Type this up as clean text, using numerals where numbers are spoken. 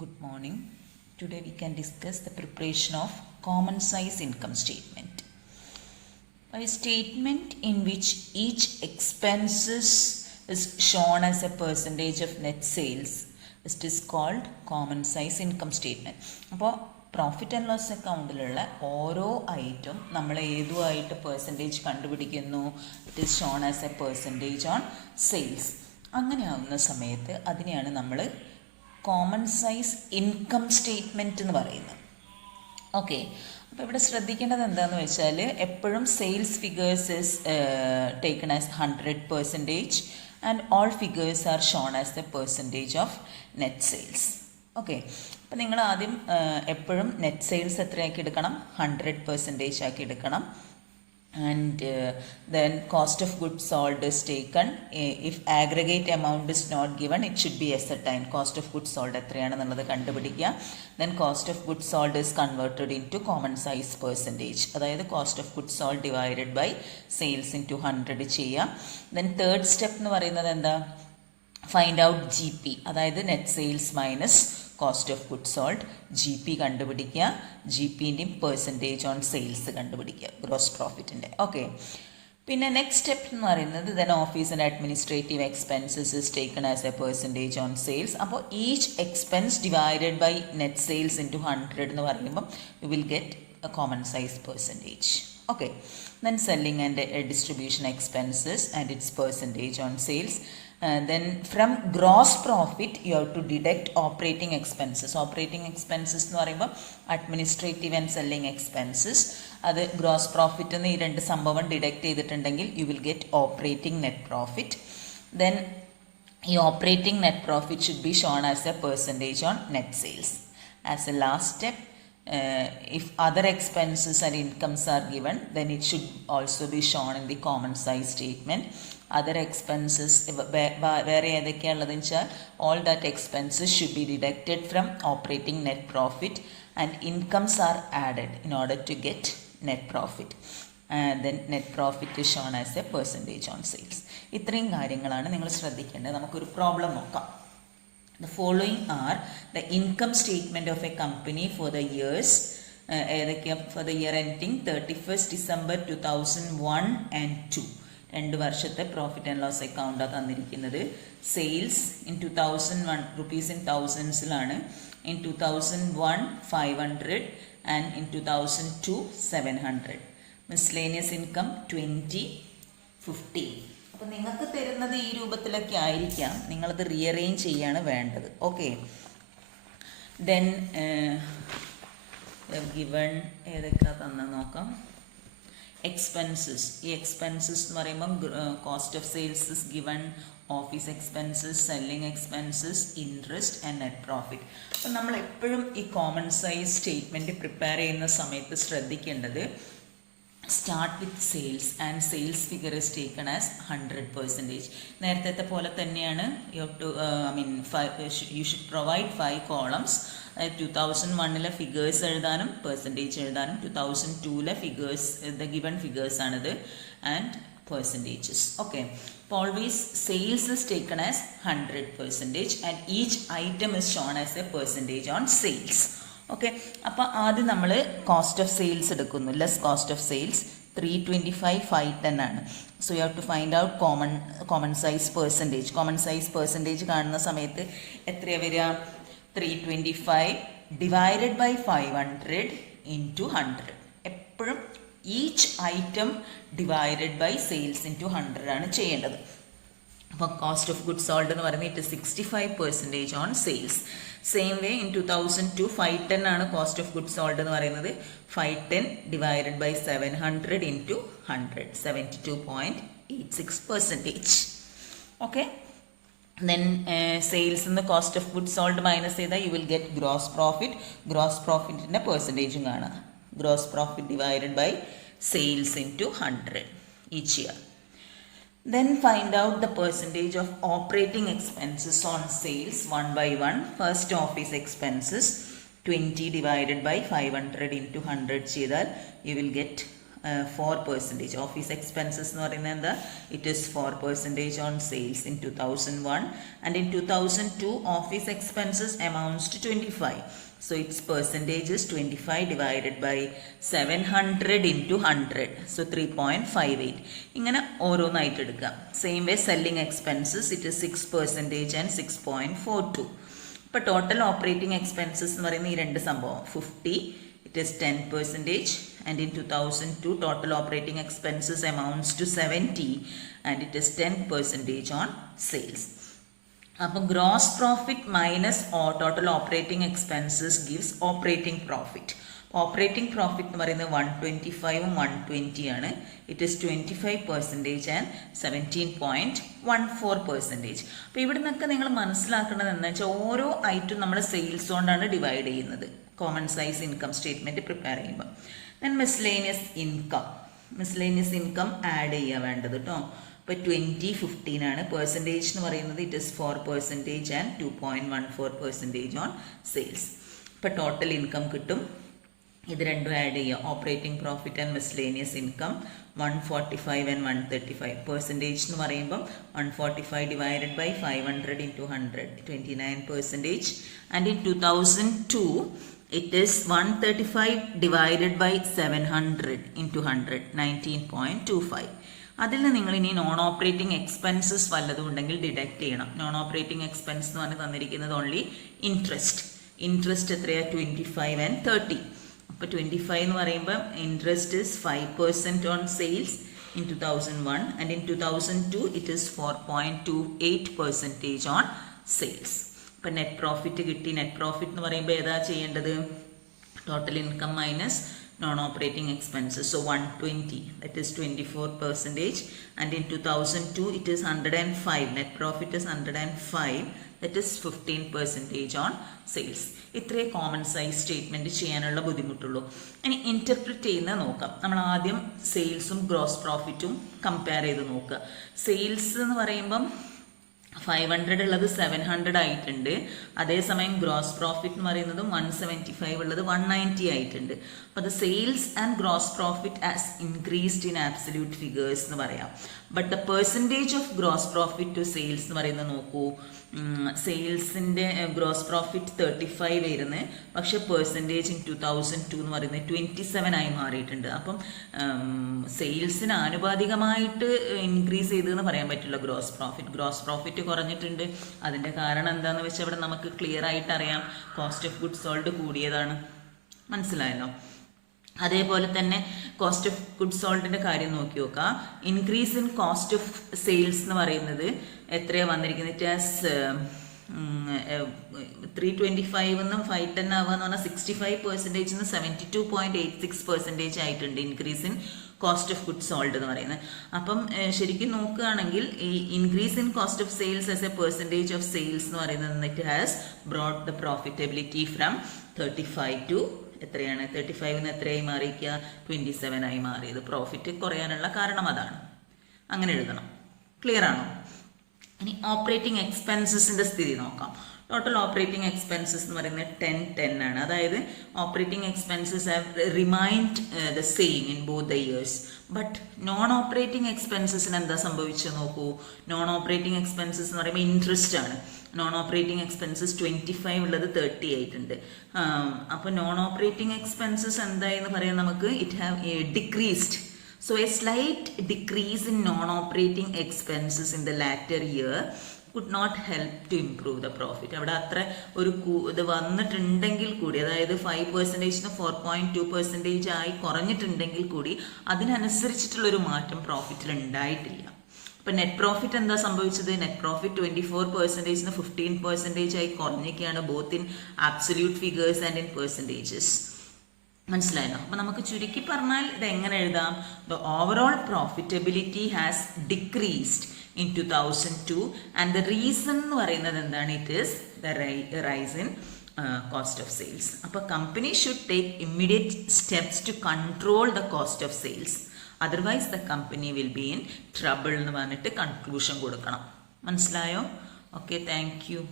Good morning. Today we can discuss the preparation of common size income statement. A statement in which each expenses is shown as a percentage of net sales. It is called common size income statement. അപ്പോൾ profit and loss അക്കൗണ്ടിലുള്ള ഓരോ item നമ്മൾ ഏതുമായിട്ട് percentage കണ്ടുപിടിക്കുന്നു. It is shown as a percentage on sales. അങ്ങനെ ആവുന്ന സമയത്ത് അതിനെയാണ് നമ്മൾ common size income statement എന്ന് പറയുന്നത്. ഓക്കെ, അപ്പോൾ ഇവിടെ ശ്രദ്ധിക്കേണ്ടത് എന്താണെന്ന് വെച്ചാൽ എപ്പോഴും sales figures is taken as 100% and all figures are shown as the percentage of net sales. Okay, അപ്പോൾ നിങ്ങൾ ആദ്യം എപ്പോഴും നെറ്റ് സെയിൽസ് എത്രയാക്കി എടുക്കണം? 100% ആക്കി എടുക്കണം. And then cost of goods sold is taken. If aggregate amount is not given, it should be ascertained. Cost of goods sold എത്രയാണെന്നുള്ളത് കണ്ടുപിടിക്കുക. Then cost of goods sold is converted into common size percentage. അതായത് cost of goods sold divided by sales into 100 ചെയ്യുക. Then third step എന്ന് പറയുന്നത് എന്താ? Find out GP, അതായത് net sales minus cost of good sold. GP കണ്ടുപിടിക്കുക. GPൻ്റെയും percentage on sales കണ്ടുപിടിക്കുക, gross പ്രോഫിറ്റിൻ്റെ. ഓക്കെ, പിന്നെ നെക്സ്റ്റ് സ്റ്റെപ്പ് എന്ന് പറയുന്നത് then office and administrative expenses is taken as a percentage on sales. അപ്പോൾ each expense divided by net sales into 100 എന്ന് പറയുമ്പം you will get a common size percentage. Okay, then selling and distribution expenses and its percentage on sales. Then from gross profit you have to deduct operating expenses. Operating expenses എന്ന് പറയുമ്പോൾ administrative and selling expenses. അത് gross profit എന്ന് ഈ രണ്ട് സംഭവം deduct ചെയ്തിട്ടുണ്ടെങ്കിൽ you will get operating net profit. Then ഈ operating net profit should be shown as a percentage on net sales. As a last step, if other expenses and incomes are given, then it should also be shown in the common size statement. Other expenses വേറെ ഏതൊക്കെയാണുള്ളതെന്ന് വെച്ചാൽ all that expenses should be deducted from operating net profit and incomes are added in order to get net profit. Then net profit is shown as a percentage on sales. ഇത്രയും കാര്യങ്ങളാണ് നിങ്ങൾ ശ്രദ്ധിക്കേണ്ടത്. നമുക്കൊരു problem നോക്കാം. The following are the income statement of a company for the years for the year ending 31st December 2001 and 2. രണ്ട് വർഷത്തെ profit and loss അക്കൗണ്ടാണ് തന്നിരിക്കുന്നത്. സെയിൽസ് ഇൻ 2001 റുപ്പീസ് ഇൻ തൗസൻഡ്സിലാണ്. In 2001 500 and in 2002 700. Miscellaneous income 20 50. അപ്പോൾ നിങ്ങൾക്ക് തരുന്നത് ഈ രൂപത്തിലൊക്കെ ആയിരിക്കാം, നിങ്ങളത് റീഅറേഞ്ച് ചെയ്യാണ് വേണ്ടത്. ഓക്കെ, ദെൻ ഗിവൺ ഏതൊക്കെ തന്നെ നോക്കാം. എക്സ്പെൻസസ്, ഈ എക്സ്പെൻസസ് എന്ന് പറയുമ്പം cost of sales is given, office expenses, selling expenses, interest and net profit. അപ്പം നമ്മൾ എപ്പോഴും ഈ കോമൺ സൈസ് സ്റ്റേറ്റ്മെൻറ്റ് പ്രിപ്പയർ ചെയ്യുന്ന സമയത്ത് ശ്രദ്ധിക്കേണ്ടത്, start with sales and sales figure is taken as 100%. നേരത്തെ പോലെ തന്നെയാണ്. you have to you should provide 5 columns. 2001 figures എഴുതാനും പെർസെൻറ്റേജ് എഴുതാനും, 2002 ഫിഗേഴ്സ് the given figures ആണിത് and percentages. Okay, always sales is taken as 100% and each item is shown as a percentage on sales. Okay, അപ്പോൾ ആദ്യം നമ്മൾ cost of sales എടുക്കുന്നു. Less cost of sales 325 510 ആണ്. So you have to find out common size percentage. Common size percentage കാണുന്ന സമയത്ത് എത്രയാണ് വരിക? 325 divided by 500 into 100. എപ്പോഴും each item divided by sales into 100 ആണ് ചെയ്യേണ്ടത്. അപ്പോൾ കോസ്റ്റ് ഓഫ് ഗുഡ് സോൾഡ് എന്ന് പറയുന്നത് it 65% on sales. Same way in 2002 510 ആണ് കോസ്റ്റ് ഓഫ് ഗുഡ് സോൾഡ് എന്ന് പറയുന്നത്. 510 divided by 700 into 100, 72.86%. Okay, then sales നിന്ന് cost of good sold minus ചെയ്താൽ you will get gross profit. Gross പ്രോഫിറ്റിൻ്റെ പെർസെൻറ്റേജും കാണുക. Gross profit divided by sales into 100 each year. Then find out the percentage of operating expenses on sales one by one. First office expenses 20 divided by 500 into 100 ചെയ്താൽ you will get 4%. Office expenses എന്ന് പറയുന്നത് എന്താ? It is 4% on sales in 2001, and in 2002 office expenses amounts to 25. So its percentage is 25 divided by 700 into 100. So 3.58. ഇങ്ങനെ ഓരോന്നായിട്ട് എടുക്കാം. Same way selling expenses, it is 6% and 6.42. ഇപ്പോൾ total operating expenses എന്ന് പറയുന്ന ഈ രണ്ട് സംഭവം 50, it is 10%, and in 2002 total operating expenses amounts to 70, and it is 10% on sales. അപ്പോൾ gross profit minus total operating expenses gives operating profit. Operating profit എന്ന് പറയുന്നത് 125ഉം 120 ആണ്. It is 25% and 17.14%. അപ്പോൾ ഇവിടെ നിന്നൊക്കെ നിങ്ങൾ മനസ്സിലാക്കേണ്ടത് എന്താണെന്ന് വെച്ചാൽ ഓരോ ഐറ്റം നമ്മൾ സെയിൽസ് കൊണ്ടാണ് ഡിവൈഡ് ചെയ്യുന്നത് common size income statement prepare ചെയ്യുമ്പോൾ. ദെൻ മിസ്ലേനിയസ് ഇൻകം ആഡ് ചെയ്യുക വേണ്ടത് കേട്ടോ. ഇപ്പോൾ 2015 ആണ്. പെർസെൻറ്റേജ് എന്ന് പറയുന്നത് it is 4% and 2.14% on sales. ഇപ്പോൾ ടോട്ടൽ ഇൻകം കിട്ടും. ഇത് രണ്ടും ആഡ് ചെയ്യുക. Operating profit and miscellaneous income 145 and 135. Percentage എന്ന് പറയുമ്പം 145 divided by 500 into 100, 29%. And in 2002 it is 135 divided by 700 into 100, 19.25. അതിൽ നിങ്ങൾ ഇനി നോൺ ഓപ്പറേറ്റിംഗ് എക്സ്പെൻസസ് വല്ലതും ഉണ്ടെങ്കിൽ ഡിഡക്റ്റ് ചെയ്യണം. നോൺ ഓപ്പറേറ്റിംഗ് എക്സ്പെൻസ് എന്ന് പറഞ്ഞ് തന്നിരിക്കുന്നത് ഓൺലി ഇൻട്രസ്റ്റ് എത്രയാണ്? 25 and 30. അപ്പോൾ 25 എന്ന് പറയുമ്പോൾ interest is 5% on sales in 2001, and in 2002 it is 4.28% on sales. ഇപ്പം നെറ്റ് പ്രോഫിറ്റ് കിട്ടി. നെറ്റ് പ്രോഫിറ്റ് എന്ന് പറയുമ്പോൾ ഏതാ ചെയ്യേണ്ടത്? Total income minus non-operating expenses. So 120, that is 24%, and in 2002 it is 105. Net profit is 105, that is 15% on sales. ഇത്രേ common size statement ചെയ്യാനുള്ള ബുദ്ധിമുട്ടുള്ളൂ. ഇനി ഇൻറ്റർപ്രിറ്റ് ചെയ്യുന്നത് നോക്കാം. നമ്മൾ ആദ്യം സെയിൽസും ഗ്രോസ് പ്രോഫിറ്റും കമ്പയർ ചെയ്ത് നോക്കുക. സെയിൽസ് എന്ന് പറയുമ്പം 500 ഉള്ളത് 700 ആയിട്ടുണ്ട്. അതേസമയം ഗ്രോസ് പ്രോഫിറ്റ് എന്ന് പറയുന്നത് 175 ഉള്ളത് 190 ആയിട്ടുണ്ട്. അപ്പോൾ the sales and gross profit as increased in absolute figures എന്ന് പറയാം. But the percentage of gross profit to sales എന്ന് പറയുന്നത് നോക്കൂ. സെയിൽസിൻ്റെ ഗ്രോസ് പ്രോഫിറ്റ് 35 വരുന്നത്, പക്ഷെ പെർസെൻറ്റേജ് ഇൻ 2002 എന്ന് പറയുന്നത് 27 ആയി മാറിയിട്ടുണ്ട്. അപ്പം സെയിൽസിന് ആനുപാതികമായിട്ട് ഇൻക്രീസ് ചെയ്തതെന്ന് പറയാൻ പറ്റില്ല ഗ്രോസ് പ്രോഫിറ്റ് കുറഞ്ഞിട്ടുണ്ട്. അതിൻ്റെ കാരണം എന്താണെന്ന് വെച്ചാൽ ഇവിടെ നമുക്ക് ക്ലിയർ ആയിട്ട് അറിയാം, കോസ്റ്റ് ഓഫ് ഗുഡ്സ് സോൾഡ് കൂടിയതാണ്. മനസ്സിലായല്ലോ? അതേപോലെ തന്നെ കോസ്റ്റ് ഓഫ് ഗുഡ്സ് സോൾഡിൻ്റെ കാര്യം നോക്കി നോക്കുക. Increase in cost of sales എന്ന് പറയുന്നത് എത്രയാണ് വന്നിരിക്കുന്നത്? ഇറ്റ് ആസ് 325 എന്നും 510 ആവുക എന്ന് പറഞ്ഞാൽ 65% 72.86% ആയിട്ടുണ്ട് increase in cost of goods sold എന്ന് പറയുന്നത്. അപ്പം ശരിക്കും നോക്കുകയാണെങ്കിൽ ഈ increase in cost of sales as a percentage of sales എന്ന് പറയുന്നത് it has brought the profitability from 35 to എത്രയാണ്? 35 എത്രയായി മാറിയിരിക്കുക? 27 ആയി മാറിയത്. പ്രോഫിറ്റ് കുറയാനുള്ള കാരണം അതാണ്. അങ്ങനെ എഴുതണം. ക്ലിയർ ആണോ? ഇനി ഓപ്പറേറ്റിംഗ് എക്സ്പെൻസസിൻ്റെ സ്ഥിതി നോക്കാം. ടോട്ടൽ ഓപ്പറേറ്റിംഗ് എക്സ്പെൻസസ് എന്ന് പറയുന്നത് 10 ആണ്. അതായത് operating expenses have remained the same in both the years. But non operating എക്സ്പെൻസസിന് എന്താ സംഭവിച്ചത് നോക്കൂ. നോൺ ഓപ്പറേറ്റിംഗ് എക്സ്പെൻസസ് എന്ന് പറയുമ്പോൾ ഇൻട്രസ്റ്റ് ആണ്. നോൺ ഓപ്പറേറ്റിംഗ് എക്സ്പെൻസസ് 25 ഉള്ളത് 30 ആയിട്ടുണ്ട്. അപ്പോൾ നോൺ ഓപ്പറേറ്റിംഗ് എക്സ്പെൻസസ് എന്തായെന്ന് പറയാൻ നമുക്ക് it have decreased. So a slight decrease in non-operating expenses in the latter year could not help to improve the profit. അവിടെ അത്ര ഒരു ഇത് വന്നിട്ടുണ്ടെങ്കിൽ കൂടി, അതായത് 5% 4.2% ആയി കുറഞ്ഞിട്ടുണ്ടെങ്കിൽ കൂടി അതിനനുസരിച്ചിട്ടുള്ളൊരു മാറ്റം പ്രോഫിറ്റിൽ ഉണ്ടായിട്ടില്ല. ഇപ്പം നെറ്റ് പ്രോഫിറ്റ് എന്താ സംഭവിച്ചത്? നെറ്റ് പ്രോഫിറ്റ് 24% 15% ആയി കുറഞ്ഞൊക്കെയാണ്, both in absolute figures and in percentages. മനസ്സിലായല്ലോ? അപ്പം നമുക്ക് ചുരുക്കി പറഞ്ഞാൽ ഇത് എങ്ങനെ എഴുതാം? The overall profitability has decreased in 2002 and the reason എന്ന് പറയുന്നത് എന്താണ്? It is the rise in cost of sales. അപ്പോൾ company should take immediate steps to control the cost of sales, otherwise the company will be in trouble എന്ന് പറഞ്ഞിട്ട് conclusion കൊടുക്കണം. മനസ്സിലായോ? Okay, thank U.